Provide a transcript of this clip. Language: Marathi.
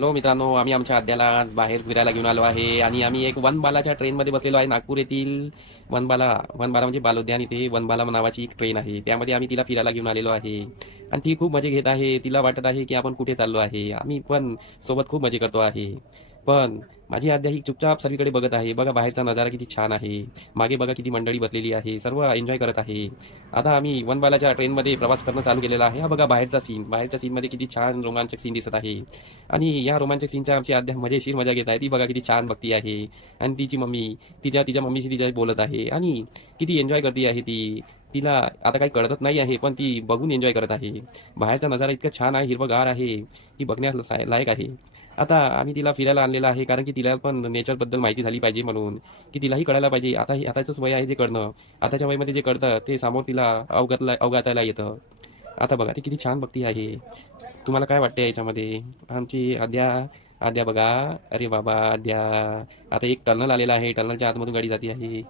हॅलो मित्रांनो, आम्ही आमच्या अड्ड्याला आज बाहेर फिरायला घेऊन आलो आहे आणि आम्ही एक वनबालाच्या ट्रेनमध्ये बसलेलो आहे. नागपूर येथील वनबाला वनबाला म्हणजे बालोद्यान, इथे वनबाला नावाची एक ट्रेन आहे. त्यामध्ये आम्ही तिला फिरायला घेऊन आलेलो आहे आणि ती खूप मजे घेत आहे. तिला वाटत आहे की आपण कुठे चाललो आहे. आम्ही पण सोबत खूप मजे करतो आहे. पण माझी आद्या ही चुपचाप सगळीकडे बघत आहे. बघा बाहेरचा नजारा किती छान आहे. मागे बघा किती मंडळी बसलेली आहे. सर्व एन्जॉय करत आहे. आता आम्ही वनबालाच्या ट्रेनमध्ये प्रवास करणं चालू केलेला आहे. हा बघा बाहेरचा सीन. बाहेरच्या सीनमध्ये किती छान रोमांचक सीन दिसत आहे. आणि या रोमांचक सीनच्या आमची आद्या मजेशीर मजा घेत आहे. ती बघा किती छान बघती आहे आणि तिची मम्मी तिच्या मम्मीशी तिच्या बोलत आहे आणि किती एन्जॉय करते आहे ती. तिला आता काही कळतच नाही आहे, पण ती बघून एन्जॉय करत आहे. बाहेरचा नजारा इतका छान आहे, हिरवंगार आहे, ती बघण्यास लायक आहे. आता आम्ही तिला फिरायला आणलेलं आहे, कारण की तिला पण नेचरबद्दल माहिती झाली पाहिजे, म्हणून की तिलाही कळायला पाहिजे. आताचंच वय आहे जे कळणं. आताच्या वयामध्ये जे कळतं ते समोर तिला अवगतायला येतं. आता बघा ती किती छान बघती आहे. तुम्हाला काय वाटते याच्यामध्ये? आमची आद्या आद्या बघा. अरे बाबा आद्या. आता एक टर्नल आलेला आहे, टर्नलच्या आतमधून गाडी जाते आहे.